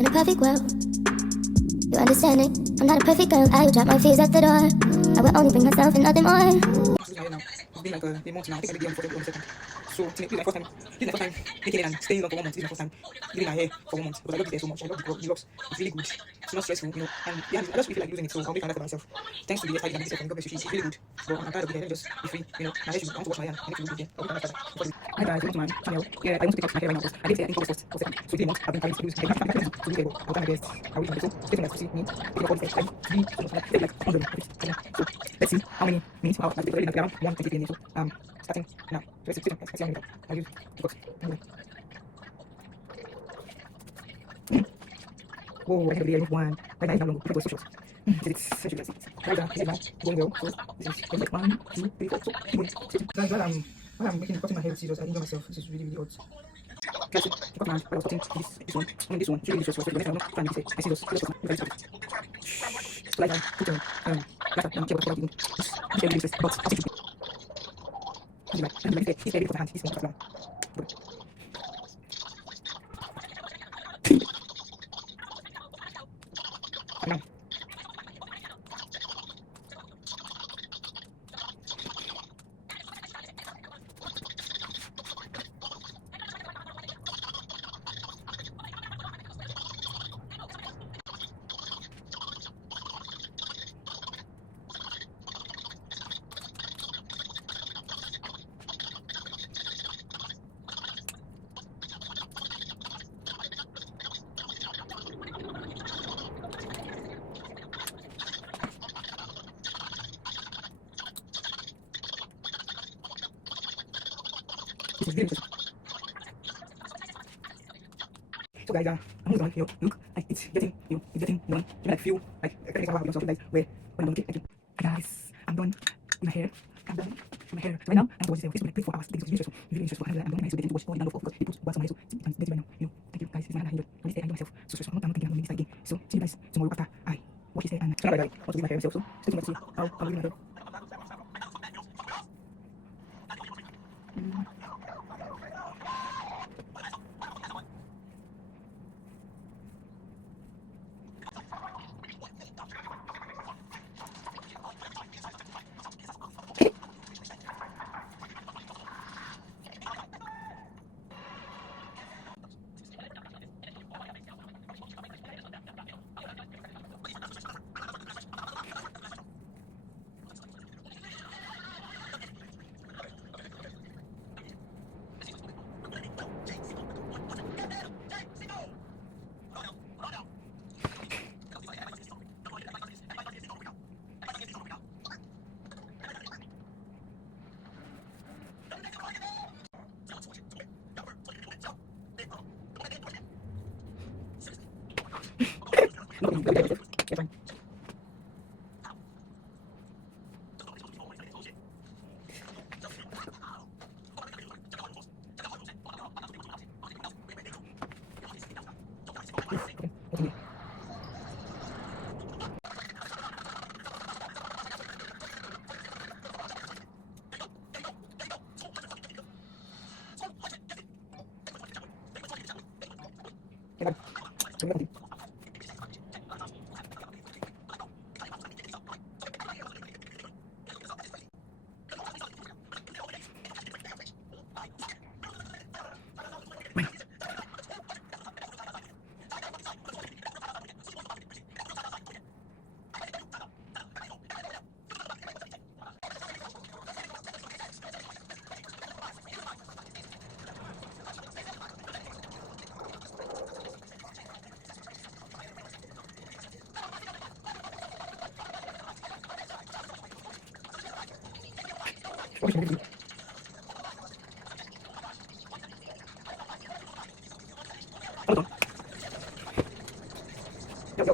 In a perfect world, you understand it. I'm not a perfect girl, I would drop my fears at the door. I will only bring myself and nothing more. It's been like a month now. I think I did the on second. So this is my first time. This is my first time making it and staying long for 1 month. This is my first time doing my hair for 1 month because I love it there so much. I love the locks. It's really good. It's not stressful, you know. And yeah, I just really feel like losing it, so I'll make another for myself. Thanks to the hairstyle and the from God bless you. It's really good. But I'm tired of it. Let me just be free. You know, my hair should. I want to wash my hair. I need to look again. I'll make another for that. Hi guys, welcome to my channel. Yeah, I want to take out my hair right now because I didn't say I think first or second. So it's been a month. I've been trying to use my hair. To do it. I'll try my best. I'll use my best. So stay tuned guys to see me. Take a first time. Three, so much like 100. So let's see how many minutes. Wow, I've been around 120 minutes. So starting now. So let's see how many minutes I'll use the box. Whoa, I have really one. My knife now long. It was so short. It's such a blessing. Guys, this is now going well. So this is like 1, 2, 3, 4. So keep going. Guys, while I'm making cutting my hair with scissors, I enjoy myself. This is really really hot. Guys, see, the cutting hand. While I was cutting this one, I mean this one. It's really stressful. So the next time I'm not trying to say my scissors. Scissors. Look at this. So like put like check what I do. This really stressful. But I think it's very for the hand. This one cut down. And now. This is very interesting. So guys, I'm moving on. Look, like it's getting, it's getting done. You like feel like I can have something like where when I'm done. Thank you. Guys, I'm done with my hair. I'm done with my hair. So right now, I'm going to watch this. This will like 4 hours. This is really stressful. Really stressful. I'm done. So they to watch all the download because they put one somewhere. So you can right now. Thank you guys. It's my hand. I enjoy myself. So stressful. I'm not thinking I'm gonna miss that again. So see you guys tomorrow after I watch this hair and so now I want to do my hair myself. So stay tuned to see how I'm doing my hair. No, it's fine. Okay. Okay. Hold on. Yo.